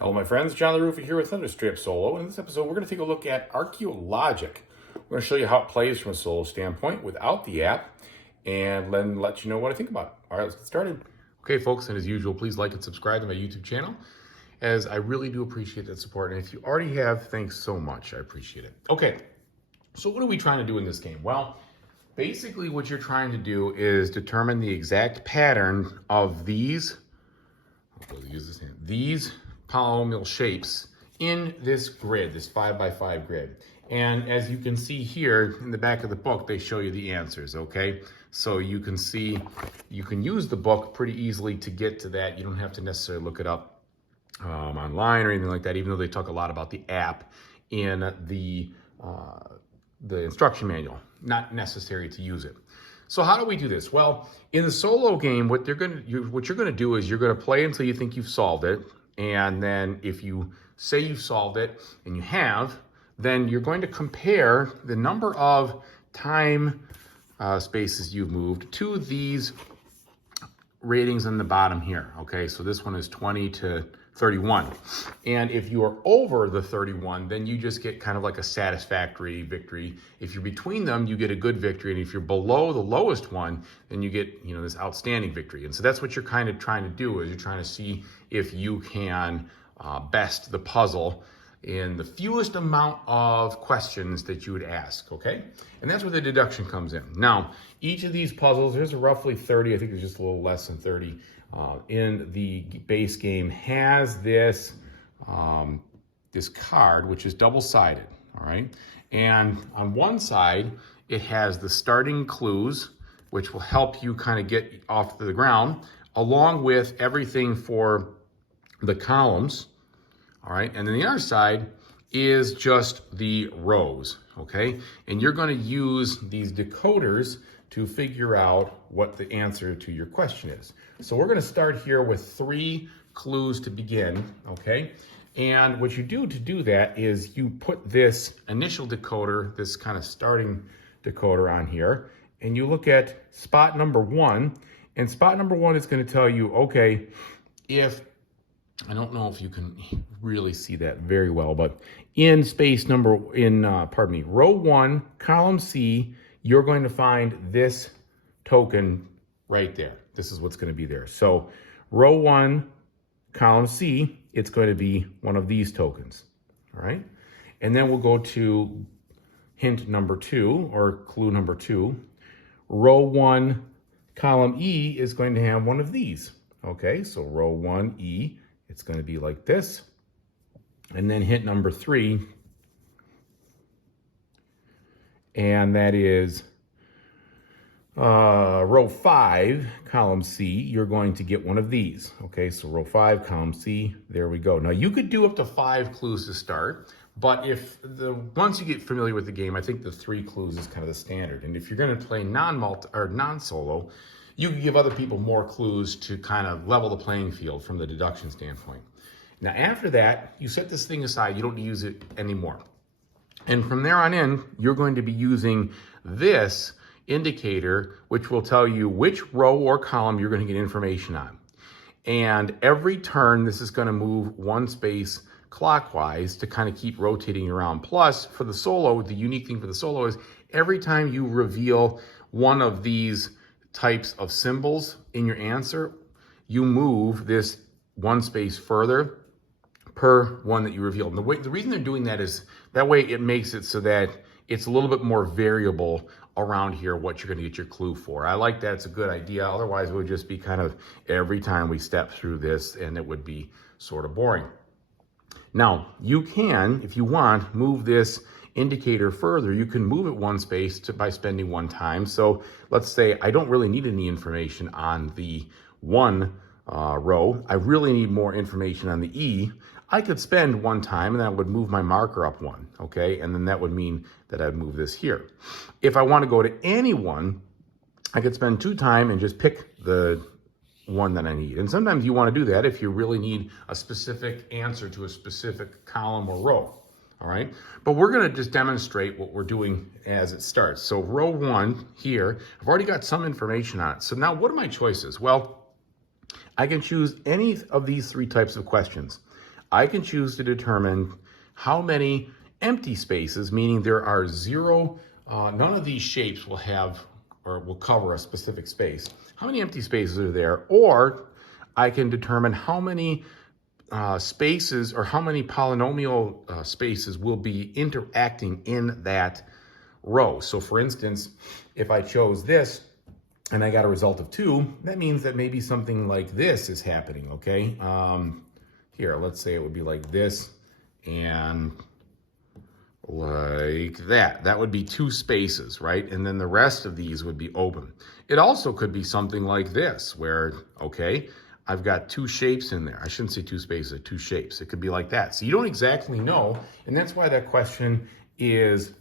Hello my friends, John LaRuffa here with another straight up solo. In this episode we're going to take a look at Archeologic. We're going to show you how it plays from a solo standpoint without the app and then let you know what I think about it. Alright, let's get started. Okay folks, and as usual, please like and subscribe to my YouTube channel, as I really do appreciate that support. And if you already have, thanks so much, I appreciate it. Okay, so what are we trying to do in this game? Well, basically what you're trying to do is determine the exact pattern of these polynomial shapes in this grid, this 5x5 grid. And as you can see here in the back of the book, they show you the answers, okay? So you can see, you can use the book pretty easily to get to that. You don't have to necessarily look it up online or anything like that, even though they talk a lot about the app in the instruction manual. Not necessary to use it. So how do we do this? Well, in the solo game, what you're gonna do is you're gonna play until you think you've solved it. And then if you say you've solved it, and you have, then you're going to compare the number of time spaces you've moved to these ratings in the bottom here. Okay, so this one is 20 to 31. And if you are over the 31, then you just get kind of like a satisfactory victory. If you're between them, you get a good victory. And if you're below the lowest one, then you get, this outstanding victory. And so that's what you're kind of trying to do, is you're trying to see if you can best the puzzle in the fewest amount of questions that you would ask, okay? And that's where the deduction comes in. Now, each of these puzzles, there's roughly 30, I think there's just a little less than 30, in the base game, has this, this card, which is double-sided, all right? And on one side, it has the starting clues, which will help you kind of get off to the ground, along with everything for the columns, all right? And then the other side is just the rows, okay? And you're gonna use these decoders to figure out what the answer to your question is. So we're gonna start here with 3 clues to begin, okay? And what you do to do that is you put this initial decoder, this kind of starting decoder on here, and you look at spot number 1, and spot number 1 is gonna tell you, okay, if, I don't know if you can really see that very well, but in row 1, column C, you're going to find this token right there. This is what's going to be there. So row 1, column C, it's going to be one of these tokens, all right? And then we'll go to hint number 2, or clue number 2. Row 1, column E is going to have one of these, okay? So row 1E, it's going to be like this. And then hint number 3, and that is row 5, column C, you're going to get one of these. Okay, so row 5, column C, there we go. Now you could do up to 5 clues to start, but once you get familiar with the game, I think the 3 clues is kind of the standard. And if you're going to play non-solo, you can give other people more clues to kind of level the playing field from the deduction standpoint. Now after that, you set this thing aside, you don't use it anymore. And from there on in, you're going to be using this indicator, which will tell you which row or column you're going to get information on. And every turn, this is going to move 1 space clockwise to kind of keep rotating around. Plus, for the solo, the unique thing for the solo is every time you reveal one of these types of symbols in your answer, you move this 1 space further per one that you reveal. And the reason they're doing that is that way it makes it so that it's a little bit more variable around here what you're going to get your clue for. I like that. It's a good idea. Otherwise, it would just be kind of every time we step through this, and it would be sort of boring. Now, you can, if you want, move this indicator further. You can move it 1 space by spending 1 time. So let's say I don't really need any information on the 1 row. I really need more information on the E. I could spend 1 time, and that would move my marker up 1, okay? And then that would mean that I'd move this here. If I want to go to any one, I could spend 2 time and just pick the one that I need. And sometimes you want to do that if you really need a specific answer to a specific column or row, all right? But we're going to just demonstrate what we're doing as it starts. So row 1 here, I've already got some information on it. So now what are my choices? Well, I can choose any of these 3 types of questions. I can choose to determine how many empty spaces, meaning there are zero, none of these shapes will have or will cover a specific space. How many empty spaces are there? Or I can determine how many spaces or how many polynomial spaces will be interacting in that row. So for instance, if I chose this and I got a result of 2, that means that maybe something like this is happening, okay? Here, let's say it would be like this and like that. That would be 2 spaces, right? And then the rest of these would be open. It also could be something like this where, okay, I've got 2 shapes in there. I shouldn't say 2 spaces, 2 shapes. It could be like that. So you don't exactly know, and that's why that question is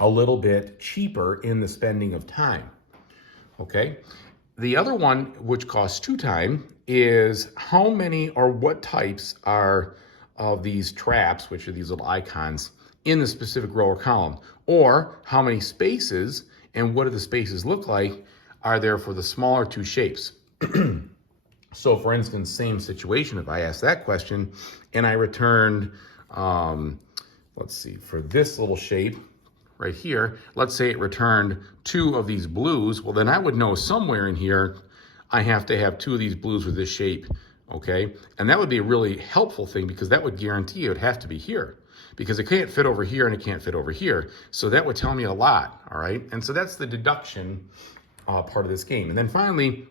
a little bit cheaper in the spending of time, okay? The other one, which costs 2 time, is how many or what types are of these traps, which are these little icons, in the specific row or column, or how many spaces and what do the spaces look like are there for the smaller 2 shapes. So for instance, same situation, if I asked that question and I returned, let's see, for this little shape right here, let's say it returned 2 of these blues, well then I would know somewhere in here I have to have 2 of these blues with this shape, okay? And that would be a really helpful thing because that would guarantee it would have to be here because it can't fit over here and it can't fit over here. So that would tell me a lot, all right? And so that's the deduction part of this game. And then finally,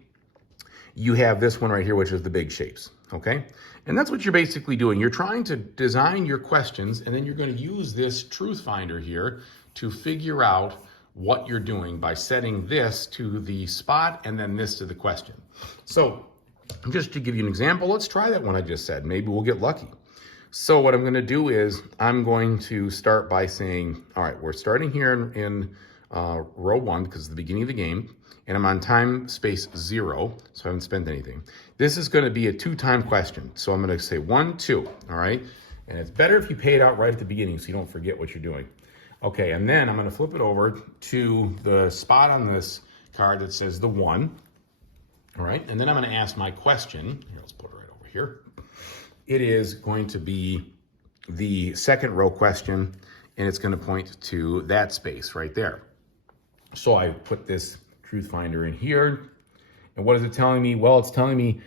you have this one right here, which is the big shapes, okay? And that's what you're basically doing. You're trying to design your questions, and then you're going to use this Truthfinder here to figure out what you're doing by setting this to the spot and then this to the question. So just to give you an example, let's try that one I just said. Maybe we'll get lucky. So what I'm going to do is I'm going to start by saying, all right, we're starting here in row 1 because it's the beginning of the game. And I'm on time space 0, so I haven't spent anything. This is going to be a 2-time question. So I'm going to say 1, 2, all right? And it's better if you pay it out right at the beginning so you don't forget what you're doing. Okay, and then I'm going to flip it over to the spot on this card that says the 1, all right? And then I'm going to ask my question. Here, let's put it right over here. It is going to be the second row question, and it's going to point to that space right there. So I put this Truthfinder in here. And what is it telling me? Well, it's telling me ...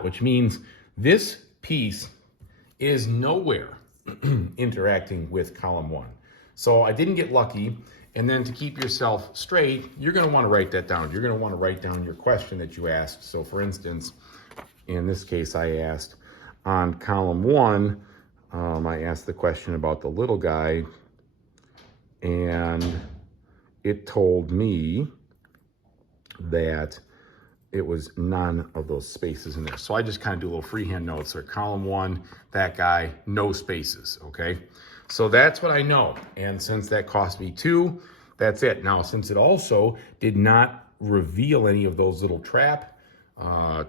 which means this piece is nowhere interacting with column 1. So I didn't get lucky. And then to keep yourself straight, you're going to want to write that down. You're going to want to write down your question that you asked. So for instance, in this case, I asked on column 1, I asked the question about the little guy, and it told me that it was none of those spaces in there. So I just kind of do a little freehand notes. Or column 1, that guy, no spaces, okay? So that's what I know. And since that cost me 2, that's it. Now, since it also did not reveal any of those little trap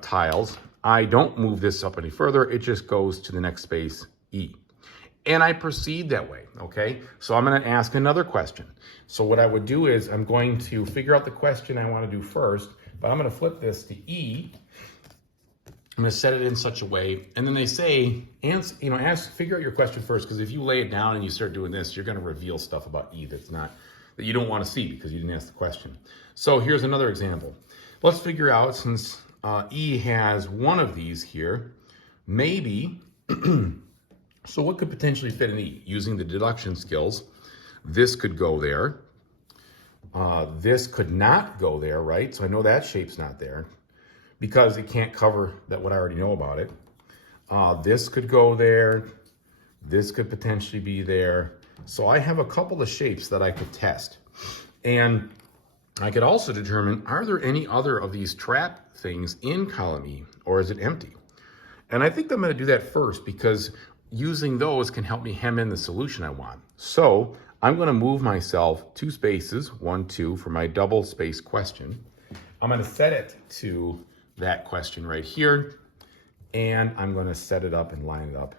tiles, I don't move this up any further. It just goes to the next space, E. And I proceed that way, okay? So I'm gonna ask another question. So what I would do is I'm going to figure out the question I wanna do first, but I'm gonna flip this to E. I'm gonna set it in such a way, and then they say, figure out your question first, because if you lay it down and you start doing this, you're gonna reveal stuff about E that you don't wanna see because you didn't ask the question. So here's another example. Let's figure out, since E has one of these here, maybe, so what could potentially fit in E? Using the deduction skills, this could go there. This could not go there, right? So I know that shape's not there because it can't cover what I already know about it. This could go there. This could potentially be there. So I have a couple of shapes that I could test. And I could also determine, are there any other of these trap things in column E, or is it empty? And I think I'm going to do that first because using those can help me hem in the solution I want. So I'm going to move myself 2 spaces, 1, 2, for my double space question. I'm going to set it to that question right here, and I'm going to set it up and line it up.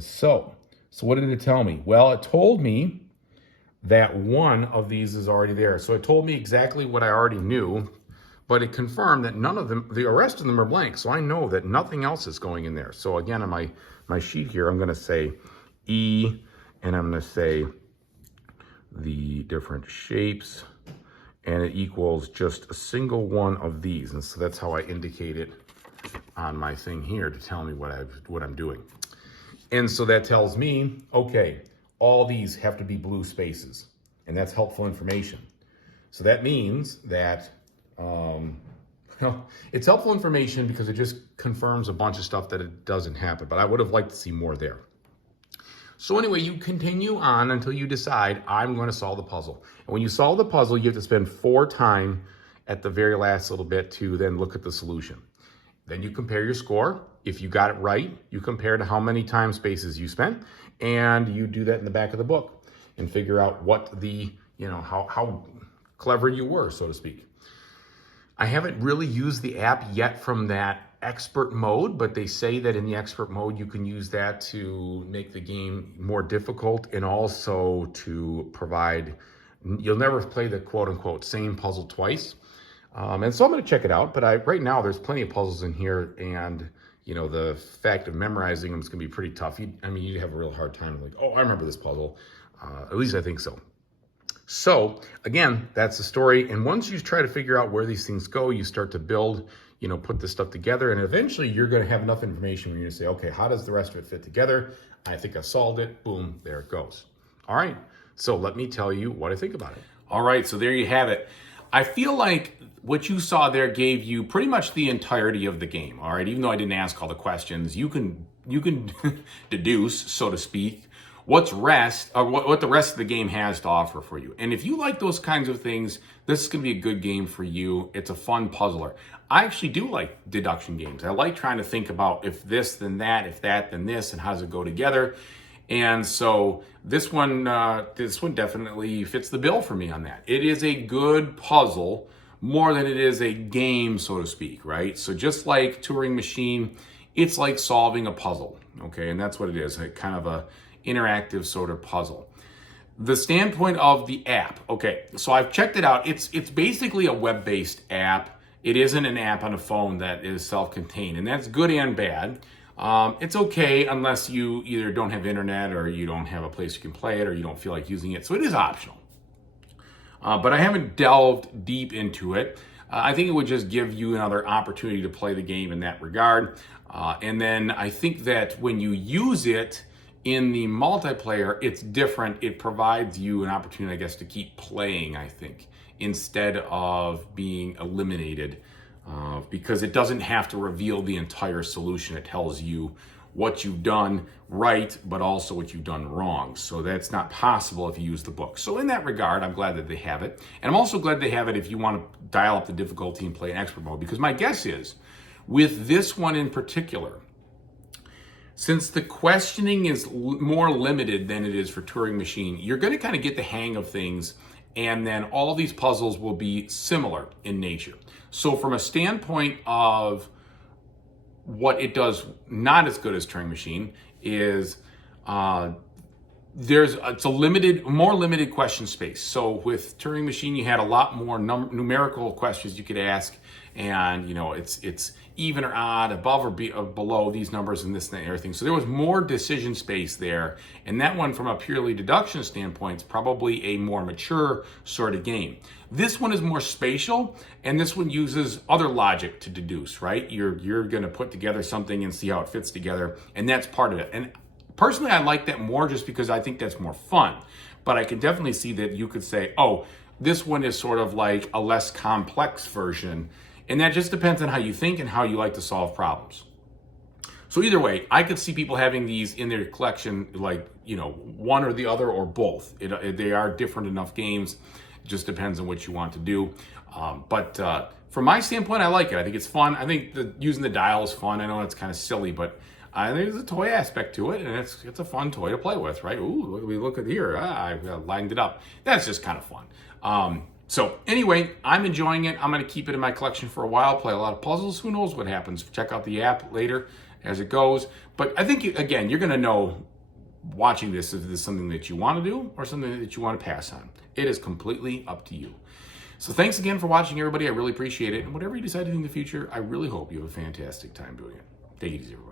So what did it tell me? Well, it told me that one of these is already there. So it told me exactly what I already knew, but it confirmed that none of them, the rest of them are blank. So I know that nothing else is going in there. So again, on my sheet here, I'm going to say E, and I'm going to say the different shapes, and it equals just a single one of these. And so that's how I indicate it on my thing here to tell me what I'm doing. And so that tells me, okay, all these have to be blue spaces, and that's helpful information. So that means that, it's helpful information because it just confirms a bunch of stuff that it doesn't happen, but I would have liked to see more there. So anyway, you continue on until you decide, I'm going to solve the puzzle. And when you solve the puzzle, you have to spend 4 time at the very last little bit to then look at the solution. Then you compare your score. If you got it right, you compare to how many time spaces you spent, and you do that in the back of the book and figure out what the, how clever you were, so to speak. I haven't really used the app yet from that expert mode, but they say that in the expert mode, you can use that to make the game more difficult and also to provide, you'll never play the quote unquote same puzzle twice. And so I'm going to check it out, but right now there's plenty of puzzles in here, and the fact of memorizing them is going to be pretty tough. You'd have a real hard time like, oh, I remember this puzzle. At least I think so. So again, that's the story. And once you try to figure out where these things go, you start to build, put this stuff together, and eventually you're going to have enough information where you're going to say, okay, how does the rest of it fit together? I think I solved it. Boom, there it goes. All right. So let me tell you what I think about it. All right. So there you have it. I feel like what you saw there gave you pretty much the entirety of the game. All right. Even though I didn't ask all the questions, you can deduce, so to speak, what the rest of the game has to offer for you. And if you like those kinds of things, this is going to be a good game for you. It's a fun puzzler. I actually do like deduction games. I like trying to think about if this, then that, if that, then this, and how does it go together. And so this one definitely fits the bill for me on that. It is a good puzzle more than it is a game, so to speak, right? So just like Turing Machine, it's like solving a puzzle, okay? And that's what it is, kind of a interactive sort of puzzle. The standpoint of the app, okay, so I've checked it out. It's basically a web-based app. It isn't an app on a phone that is self-contained, and that's good and bad. It's okay unless you either don't have internet or you don't have a place you can play it or you don't feel like using it. So it is optional. But I haven't delved deep into it. I think it would just give you another opportunity to play the game in that regard. And then I think that when you use it in the multiplayer, it's different. It provides you an opportunity, I guess, to keep playing, I think, instead of being eliminated. Because it doesn't have to reveal the entire solution. It tells you what you've done right, but also what you've done wrong. So that's not possible if you use the book. So in that regard, I'm glad that they have it. And I'm also glad they have it if you want to dial up the difficulty and play in expert mode. Because my guess is, with this one in particular, since the questioning is more limited than it is for Turing Machine, you're going to kind of get the hang of things, and then all these puzzles will be similar in nature. So from a standpoint of what it does not as good as Turing Machine is it's a more limited question space. So with Turing Machine, you had a lot more numerical questions you could ask, and it's even or odd, above or below these numbers and this and everything. So there was more decision space there, and that one, from a purely deduction standpoint, is probably a more mature sort of game. This one is more spatial, and this one uses other logic to deduce, right? You're going to put together something and see how it fits together, and that's part of it. And personally, I like that more just because I think that's more fun. But I can definitely see that you could say, oh, this one is sort of like a less complex version. And that just depends on how you think and how you like to solve problems. So either way, I could see people having these in their collection, like, one or the other or both. They are different enough games. It just depends on what you want to do. But from my standpoint, I like it. I think it's fun. I think using the dial is fun. I know it's kind of silly, but there's a toy aspect to it, and it's a fun toy to play with, right? Ooh, look at here. I lined it up. That's just kind of fun. So anyway, I'm enjoying it. I'm going to keep it in my collection for a while, play a lot of puzzles. Who knows what happens? Check out the app later as it goes. But I think, again, you're going to know watching this if this is something that you want to do or something that you want to pass on. It is completely up to you. So thanks again for watching, everybody. I really appreciate it. And whatever you decide to do in the future, I really hope you have a fantastic time doing it. Take it easy, everyone.